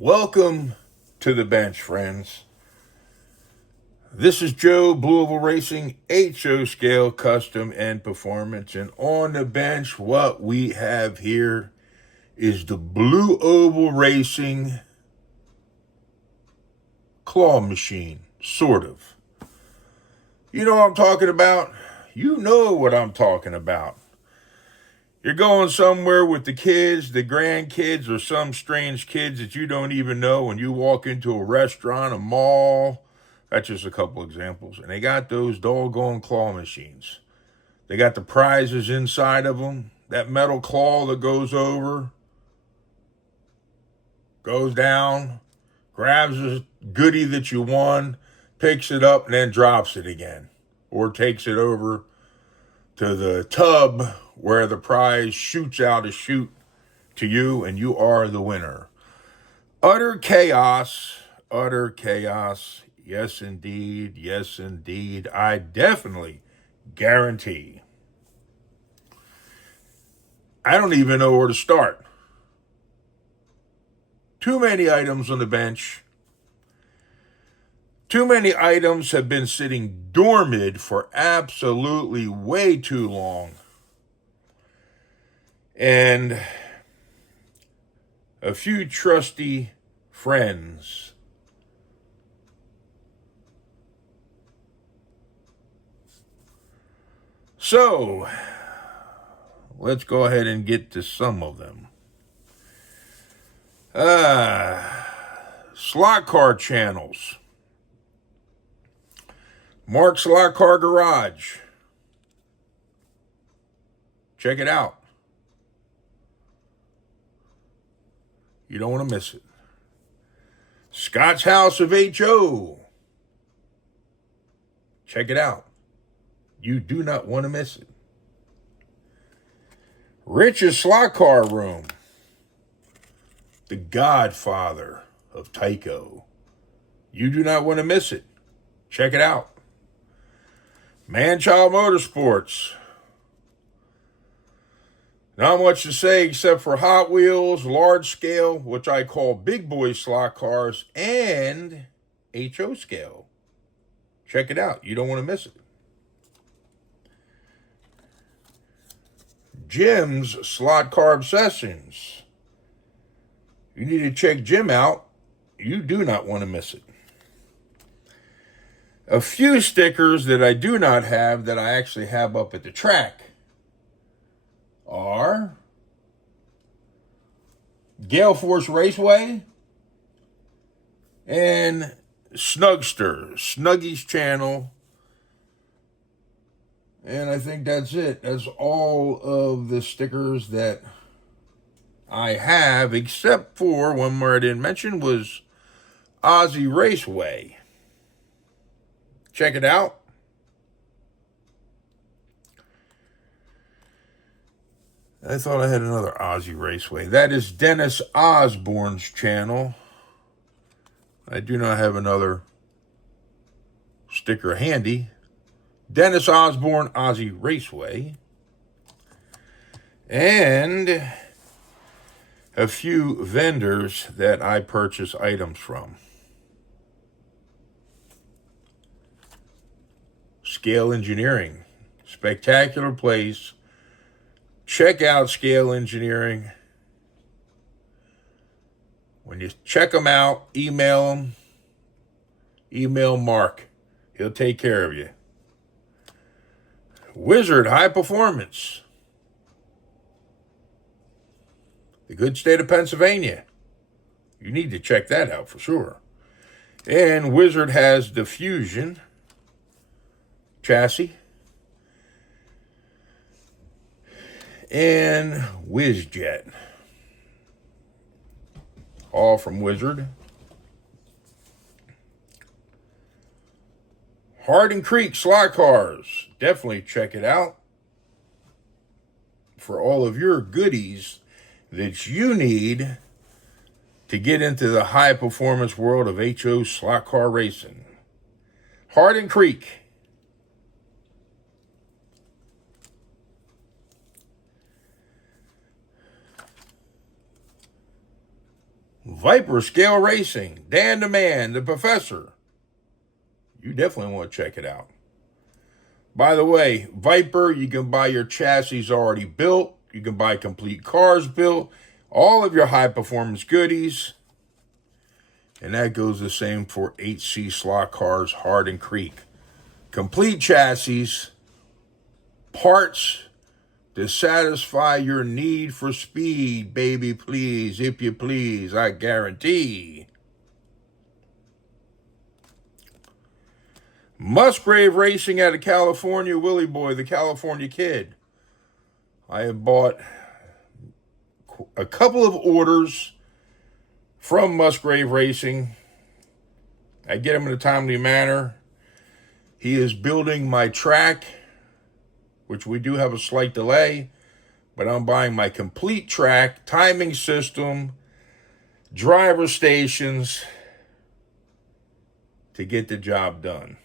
Welcome to the bench, friends. This is Joe, Blueoval Racing, HO Scale Custom and Performance. And on the bench, what we have here is the Blueoval Racing claw machine, sort of. You know what I'm talking about? You know what I'm talking about. You're going somewhere with the kids, the grandkids, or some strange kids that you don't even know when you walk into a restaurant, a mall. That's just a couple examples. And they got those doggone claw machines. They got the prizes inside of them. That metal claw that goes over, goes down, grabs a goodie that you won, picks it up, and then drops it again. Or takes it over to the tub where the prize shoots out a chute to you and you are the winner. Utter chaos. Yes, indeed. I definitely guarantee. I don't even know where to start. Too many items on the bench. Too many items have been sitting dormant for absolutely way too long. And a few trusty friends so let's go ahead and get to some of them. Slot car channels. Mark Slot Car Garage. Check it out. You don't want to miss it. Scott's House of HO. Check it out. You do not want to miss it. Rich's Slot Car Room. The godfather of Tyco. You do not want to miss it. Check it out. Man-Child Motorsports. Not much to say except for Hot Wheels, large scale, which I call big boy slot cars, and HO scale. Check it out. You don't want to miss it. Jim's Slot Car Obsessions. You need to check Jim out. You do not want to miss it. A few stickers that I do not have that I actually have up at the track are Gale Force Raceway and Snugster, Snuggy's channel. And I think that's it. That's all of the stickers that I have, except for one more I didn't mention was Aussie Raceway. Check it out. I thought I had another Aussie Raceway. That is Dennis Osborne's channel. I do not have another sticker handy. Dennis Osborne, Aussie Raceway. And a few vendors that I purchase items from. Scale Engineering. Spectacular place. Check out Scale Engineering. When you check them out, email them. Email Mark. He'll take care of you. Wizzard High Performance. The good state of Pennsylvania. You need to check that out for sure. And Wizzard has the Fusion chassis and WizJet. All from Wizzard. Hardin Creek Slot Cars. Definitely check it out for all of your goodies that you need to get into the high performance world of HO slot car racing. Hardin Creek. OverKill Racing, Dan the Man, the Professor. You definitely want to check it out. By the way, Viper, you can buy your chassis already built. You can buy complete cars built. All of your high-performance goodies. And that goes the same for HC slot cars, Hardin Creek. Complete chassis, parts to satisfy your need for speed, baby, please, if you please, I guarantee. Musgrave Racing out of California, Willie Boy, the California Kid. I have bought a couple of orders from Musgrave Racing. I get him in a timely manner. He is building my track, which we do have a slight delay, but I'm buying my complete track, timing system, driver stations to get the job done.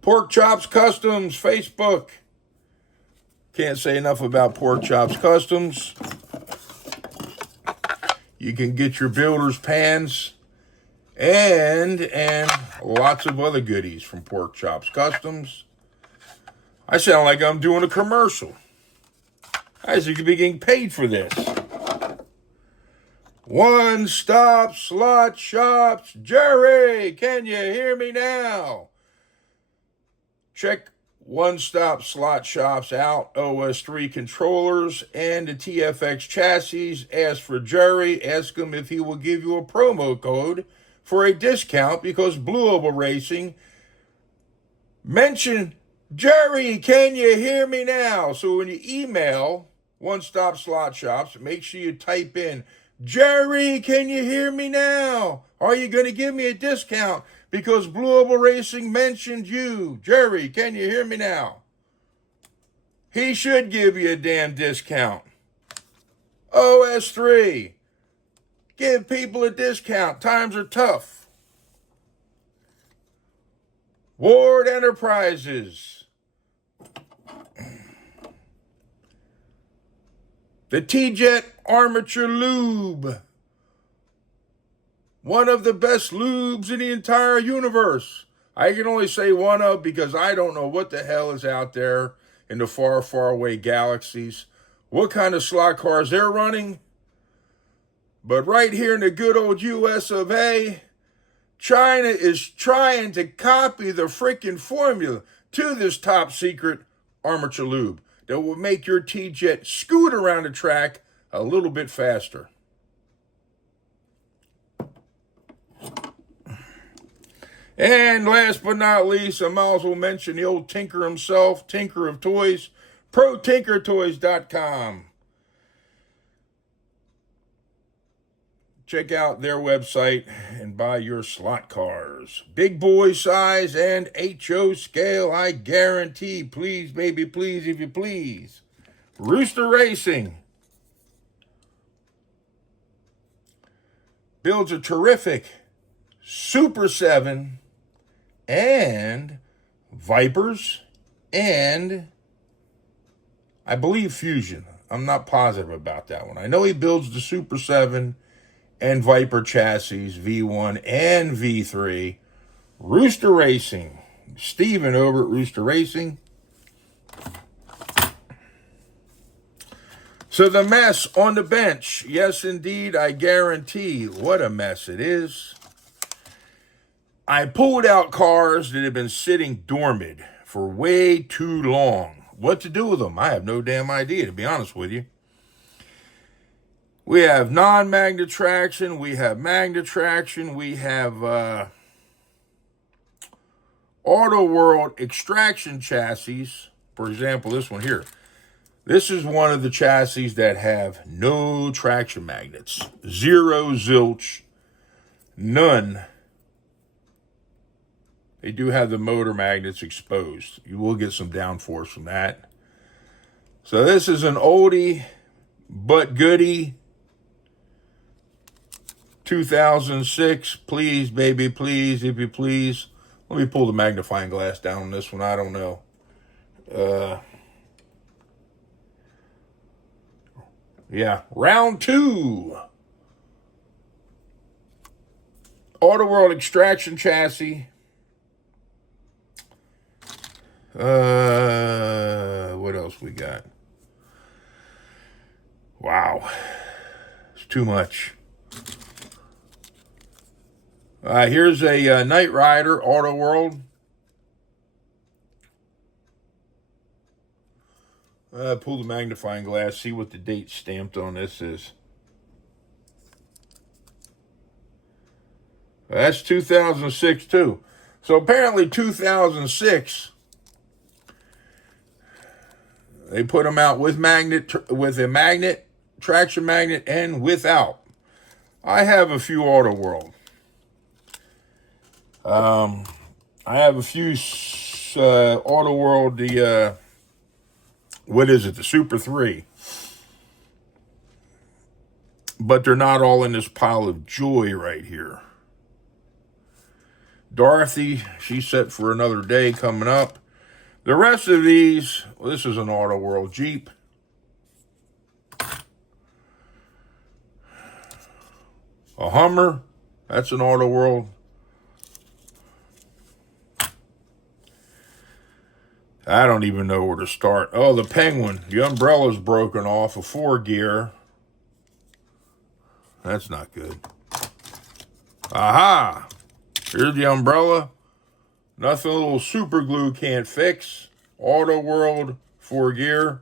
Pork Chops Customs, Facebook. Can't say enough about Pork Chops Customs. You can get your builder's pans and lots of other goodies from Pork Chops Customs. I sound like I'm doing a commercial. I should be getting paid for this. One Stop Slot Shops. Jerry, can you hear me now? Check One Stop Slot Shops out. OS3 controllers and the TFX chassis. Ask for Jerry. Ask him if he will give you a promo code for a discount because Blue Oval Racing. Mention Jerry, can you hear me now? So when you email One Stop Slot Shops, make sure you type in, Jerry, can you hear me now? Are you going to give me a discount? Because Blue Oval Racing mentioned you. Jerry, can you hear me now? He should give you a damn discount. OS3. Give people a discount. Times are tough. Ward Enterprises. The T-Jet Armature Lube. One of the best lubes in the entire universe. I can only say one of because I don't know what the hell is out there in the far, far away galaxies. What kind of slot cars they're running. But right here in the good old US of A, China is trying to copy the freaking formula to this top secret armature lube that will make your T-Jet scoot around the track a little bit faster. And last but not least, I might as well mention the old Tinker himself, Tinker of Toys, ProTinkerToys.com. Check out their website and buy your slot cars. Big boy size and HO scale, I guarantee. Please, baby, please, if you please. Rooster Racing builds a terrific Super 7 and Vipers and I believe Fusion. I'm not positive about that one. I know he builds the Super 7 and Viper chassis, V1 and V3. Rooster Racing. Steven over at Rooster Racing. So the mess on the bench. Yes, indeed, I guarantee what a mess it is. I pulled out cars that have been sitting dormant for way too long. What to do with them? I have no damn idea, to be honest with you. We have non-magnet traction. We have magnet traction. We have Auto World extraction chassis. For example, this one here. This is one of the chassis that have no traction magnets. Zero, zilch, none. They do have the motor magnets exposed. You will get some downforce from that. So this is an oldie but goodie. 2006. Please, baby, please, if you please. Let me pull the magnifying glass down on this one. I don't know. Yeah, round 2. Auto World Extraction Chassis. What else we got? Wow. It's too much. Here's a Knight Rider Auto World. Pull the magnifying glass, see what the date stamped on this is. That's 2006 too. So apparently 2006, they put them out with a magnet, traction magnet, and without. I have a few Auto World. I have a few Auto World, what is it, the Super 3. But they're not all in this pile of joy right here. Dorothy, she's set for another day coming up. The rest of these, well, this is an Auto World Jeep. A Hummer, that's an Auto World. I don't even know where to start. Oh, the Penguin. The umbrella's broken off a 4-gear. That's not good. Aha! Here's the umbrella. Nothing a little super glue can't fix. Auto World 4-gear.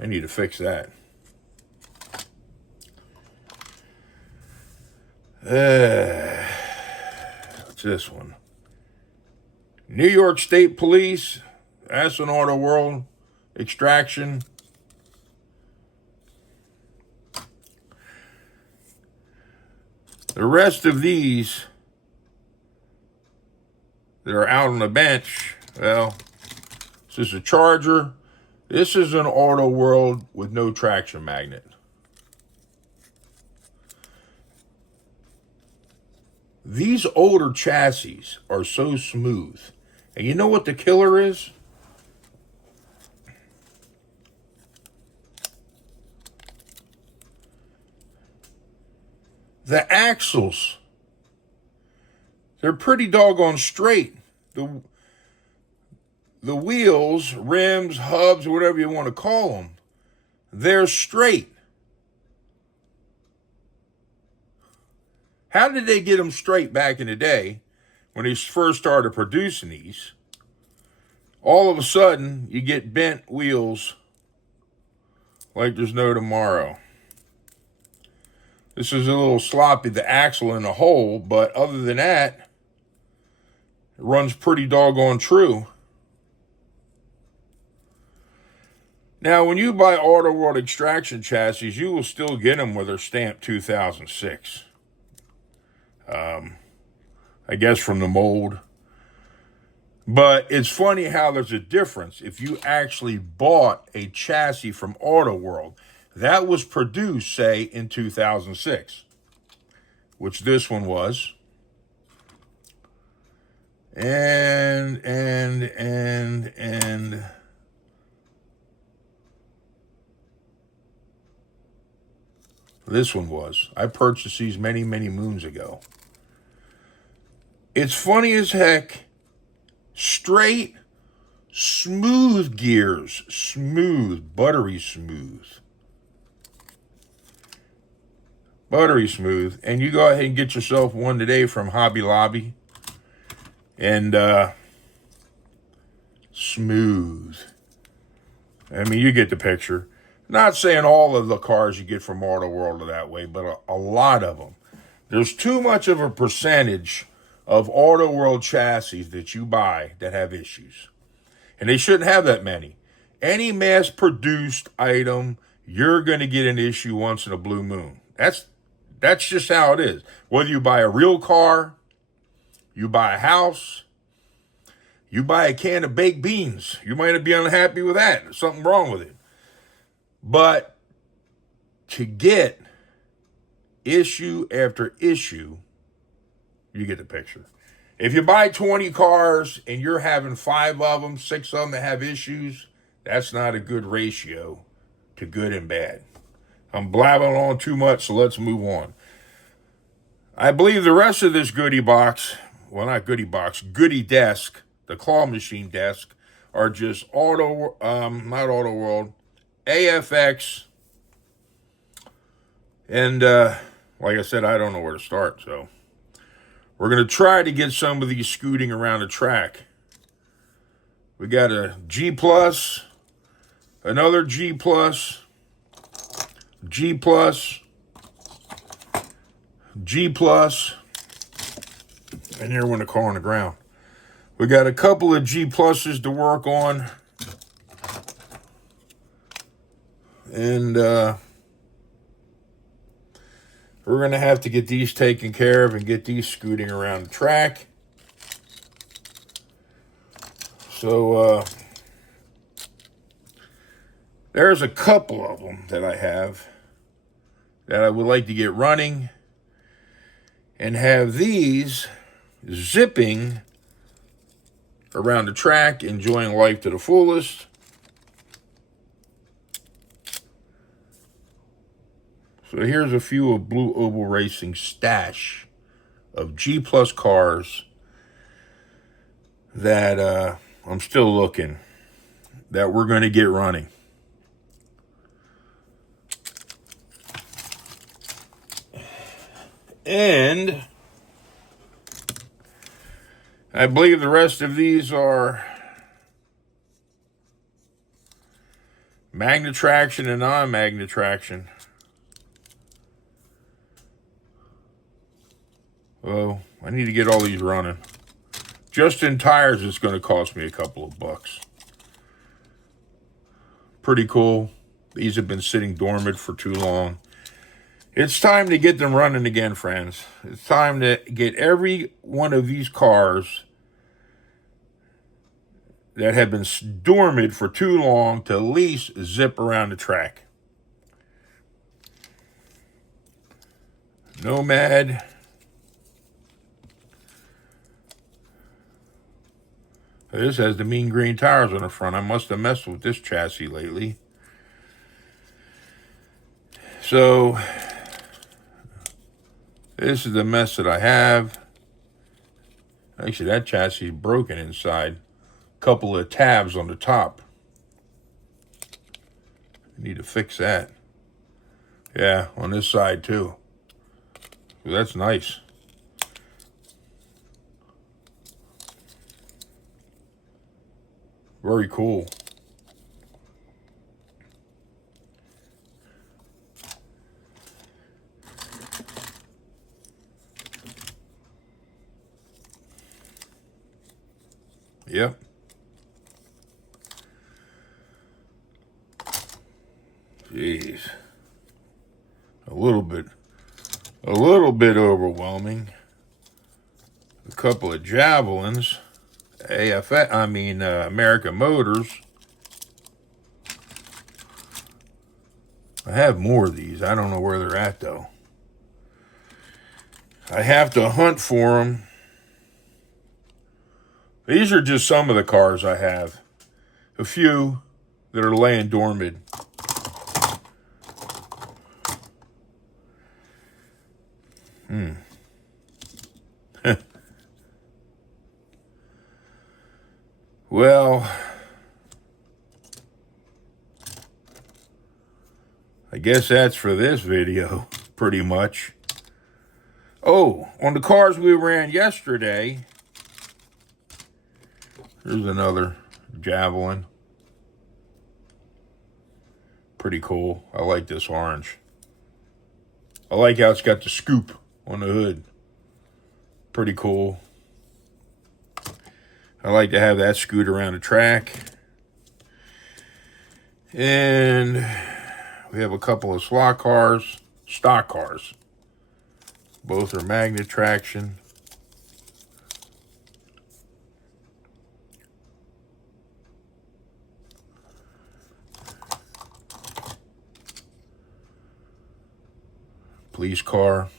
I need to fix that. What's this one? New York State Police. That's an Auto World Extraction. The rest of these that are out on the bench, well, this is a Charger. This is an Auto World with no traction magnet. These older chassis are so smooth. And you know what the killer is? The axles. They're pretty doggone straight. The wheels, rims, hubs, whatever you want to call them, they're straight. How did they get them straight back in the day when they first started producing these? All of a sudden, you get bent wheels like there's no tomorrow. This is a little sloppy, the axle in the hole, but other than that, it runs pretty doggone true. Now, when you buy Auto World Extraction chassis, you will still get them with their stamp 2006. I guess from the mold. But it's funny how there's a difference if you actually bought a chassis from Auto World that was produced, say, in 2006, which this one was. And this one was. I purchased these many, many moons ago. It's funny as heck. Straight, smooth gears. Smooth, buttery smooth. Buttery smooth. And you go ahead and get yourself one today from Hobby Lobby. And smooth. I mean, you get the picture. Not saying all of the cars you get from Auto World are that way, but a lot of them. There's too much of a percentage of Auto World chassis that you buy that have issues. And they shouldn't have that many. Any mass-produced item, you're going to get an issue once in a blue moon. That's just how it is. Whether you buy a real car, you buy a house, you buy a can of baked beans, you might be unhappy with that. There's something wrong with it. But to get issue after issue, you get the picture. If you buy 20 cars and you're having 5 of them, 6 of them that have issues, that's not a good ratio to good and bad. I'm blabbing on too much, so let's move on. I believe the rest of this goodie box, well, not goodie box, goodie desk, the claw machine desk, are just not Auto World, AFX, and like I said, I don't know where to start, so we're going to try to get some of these scooting around the track. We got a G+, another G+, G+, G+, and here when the car on the ground. We got a couple of G+s to work on. And we're going to have to get these taken care of and get these scooting around the track. So there's a couple of them that I have that I would like to get running and have these zipping around the track, enjoying life to the fullest. So here's a few of Blue Oval Racing's stash of G+ cars that I'm still looking, that we're going to get running. And I believe the rest of these are magnet traction and non-magnet traction. Oh, I need to get all these running. Just in tires, it's going to cost me a couple of bucks. Pretty cool. These have been sitting dormant for too long. It's time to get them running again, friends. It's time to get every one of these cars that have been dormant for too long to at least zip around the track. Nomad. This has the mean green tires on the front. I must have messed with this chassis lately. So this is the mess that I have. Actually, that chassis is broken inside. Couple of tabs on the top. I need to fix that. Yeah, on this side too. So that's nice. Very cool. Yep. Jeez. A little bit overwhelming. A couple of javelins. American Motors. I have more of these. I don't know where they're at, though. I have to hunt for them. These are just some of the cars I have. A few that are laying dormant. Well, I guess that's for this video, pretty much. Oh, on the cars we ran yesterday, there's another Javelin. Pretty cool. I like this orange. I like how it's got the scoop on the hood. Pretty cool. I like to have that scoot around the track. And we have a couple of stock cars. Both are magnet traction. Police car.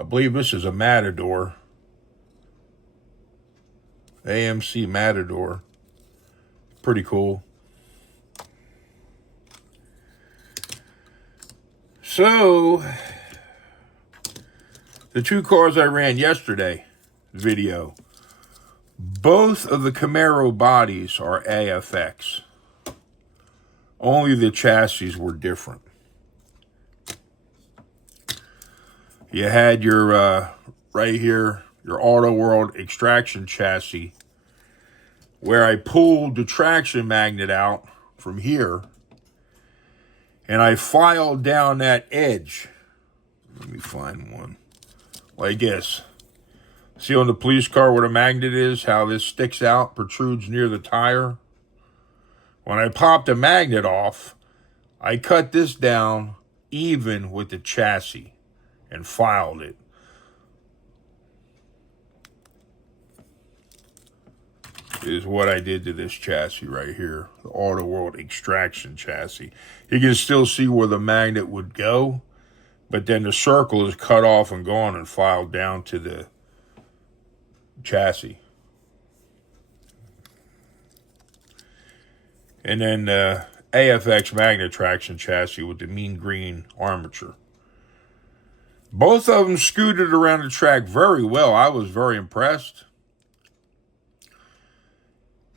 I believe this is a Matador. AMC Matador. pretty cool. So, the two cars I ran yesterday video, both of the Camaro bodies are AFX. Only the chassis were different. You had your, right here, your Auto World extraction chassis, where I pulled the traction magnet out from here, and I filed down that edge. Let me find one. Like this. See on the police car where the magnet is, how this sticks out, protrudes near the tire? When I popped the magnet off, I cut this down even with the chassis and filed it. Is what I did to this chassis right here, the Auto World extraction chassis. You can still see where the magnet would go, but then the circle is cut off and gone and filed down to the chassis. And then AFX magnet traction chassis with the mean green armature. Both of them scooted around the track very well. I was very impressed.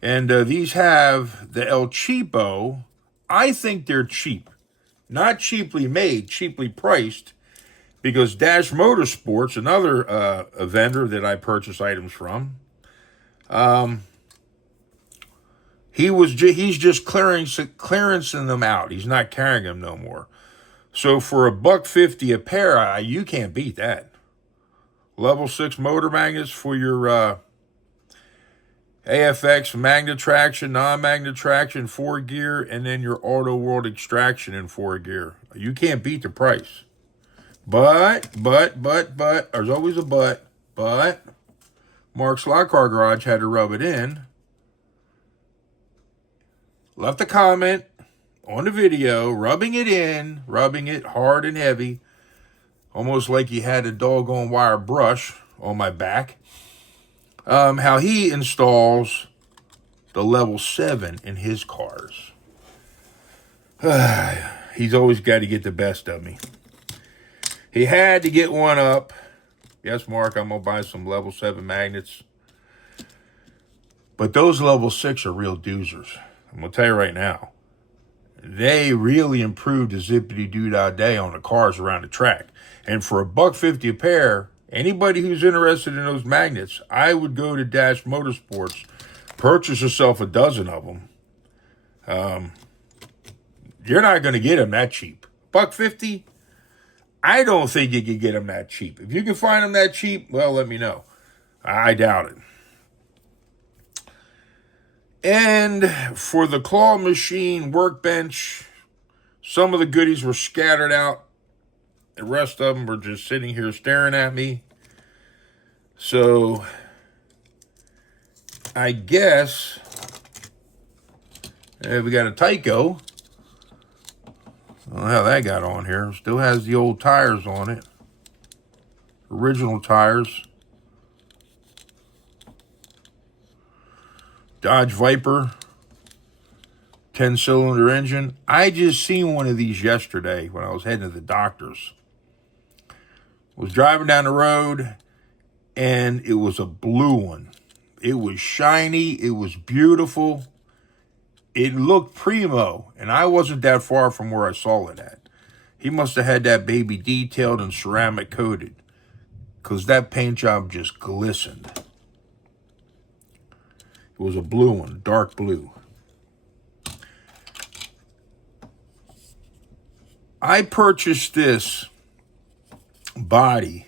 And these have the El Cheapo. I think they're cheap. Not cheaply made, cheaply priced. Because Dash Motorsports, another vendor that I purchase items from, he's just clearancing them out. He's not carrying them no more. So for $1.50 a pair, you can't beat that. Level 6 motor magnets for your AFX magnet traction, non-magnet traction, 4-gear, and then your Auto World extraction in 4-gear. You can't beat the price. But, there's always a but, Mark's Lot Car Garage had to rub it in. Left a comment on the video, rubbing it in, rubbing it hard and heavy, almost like he had a doggone wire brush on my back. How he installs the level 7 in his cars. He's always got to get the best of me. He had to get one up. Yes, Mark, I'm going to buy some level 7 magnets. But those level 6 are real doozers. I'm going to tell you right now. They really improved the zippity-doo-dah day on the cars around the track. And for $1.50 a pair, anybody who's interested in those magnets, I would go to Dash Motorsports, purchase yourself a dozen of them. You're not going to get them that cheap. $1.50? I don't think you can get them that cheap. If you can find them that cheap, well, let me know. I doubt it. And for the claw machine workbench, some of the goodies were scattered out. The rest of them were just sitting here staring at me. So, I guess we got a Tyco. I don't know how that got on here. Still has the old tires on it. Original tires. Dodge Viper. 10-cylinder engine. I just seen one of these yesterday when I was heading to the doctor's. Was driving down the road, and it was a blue one. It was shiny. It was beautiful. It looked primo, and I wasn't that far from where I saw it at. He must have had that baby detailed and ceramic coated, because that paint job just glistened. It was a blue one, dark blue. I purchased this body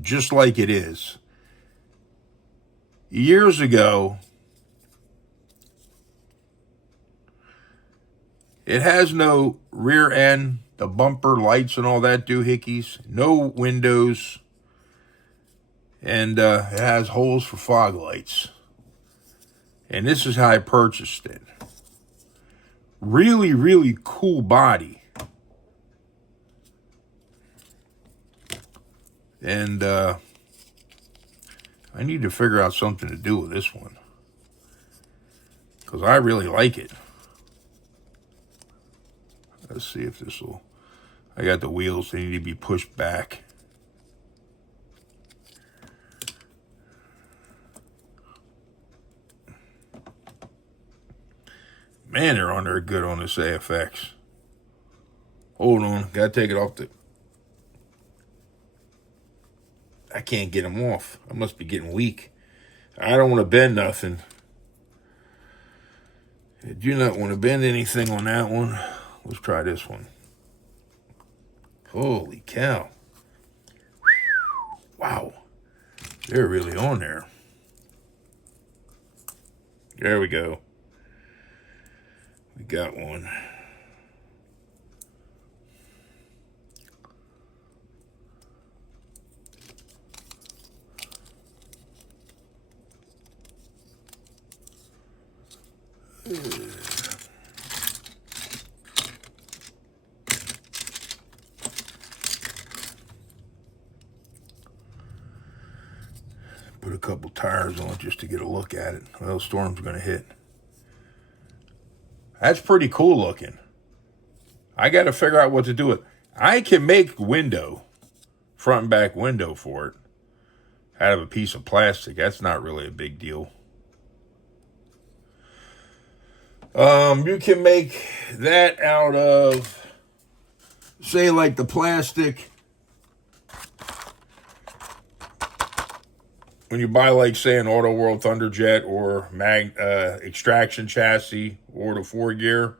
just like it is years ago. It has no rear end, the bumper lights and all that doohickeys, no windows, and it has holes for fog lights. And this is how I purchased it. Really, really cool body. And I need to figure out something to do with this one. because I really like it. Let's see if this will... I got the wheels. They need to be pushed back. Man, they're on there good on this AFX. Hold on. Got to take it off the... I can't get them off. I must be getting weak. I don't want to bend nothing. I do not want to bend anything on that one. Let's try this one. Holy cow. Wow. They're really on there. There we go. We got one. Put a couple tires on just to get a look at it. Well, storm's going to hit. That's pretty cool looking. I got to figure out what to do with it. I can make window, front and back window for it, out of a piece of plastic. That's not really a big deal. You can make that out of, say, like the plastic. When you buy, like, say, an Auto World Thunderjet or extraction chassis or the 4-gear,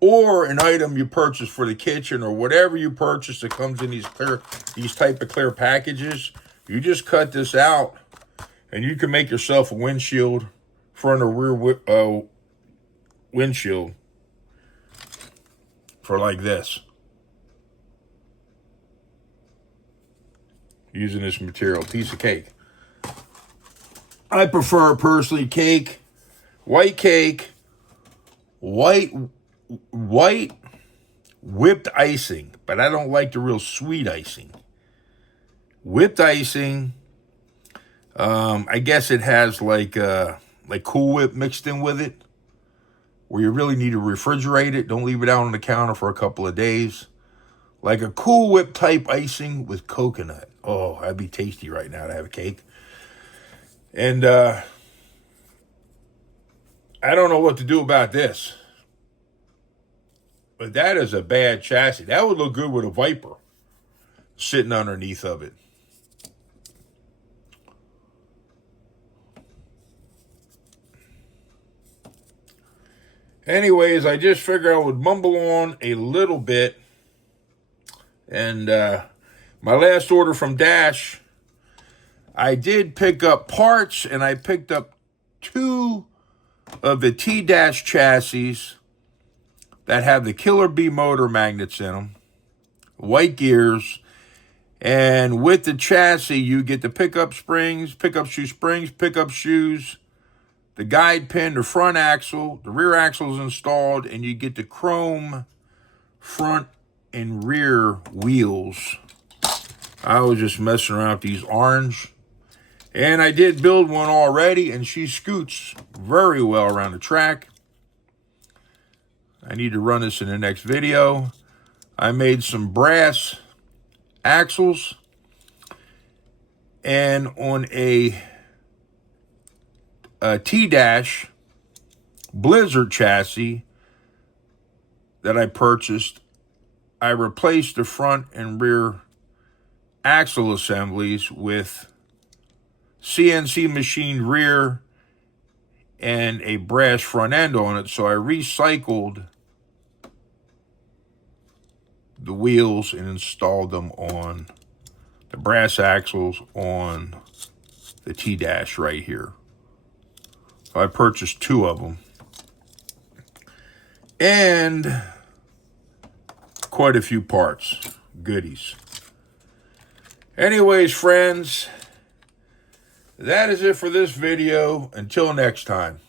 or an item you purchase for the kitchen or whatever you purchase that comes in these type of clear packages, you just cut this out and you can make yourself a windshield, front or rear windshield for like this. Using this material, piece of cake. I prefer personally cake, white whipped icing, but I don't like the real sweet icing. Whipped icing, I guess it has like Cool Whip mixed in with it, where you really need to refrigerate it. Don't leave it out on the counter for a couple of days. Like a Cool Whip type icing with coconut. Oh, that'd be tasty right now to have a cake. And I don't know what to do about this. But that is a bad chassis. That would look good with a Viper sitting underneath of it. Anyways, I just figured I would mumble on a little bit. And my last order from Dash, I did pick up parts, and I picked up 2 of the T-Dash chassis that have the Killer B motor magnets in them, white gears, and with the chassis, you get the pickup springs, pickup shoes, the guide pin, the front axle, the rear axle is installed, and you get the chrome front and rear wheels. I was just messing around with these orange. And I did build one already, and she scoots very well around the track. I need to run this in the next video. I made some brass axles. And on a T-Dash Blizzard chassis that I purchased, I replaced the front and rear axle assemblies with CNC machined rear and a brass front end on it. So I recycled the wheels and installed them on the brass axles on the T-Dash right here. So I purchased 2 of them. And quite a few parts, goodies. Anyways, friends, that is it for this video. Until next time.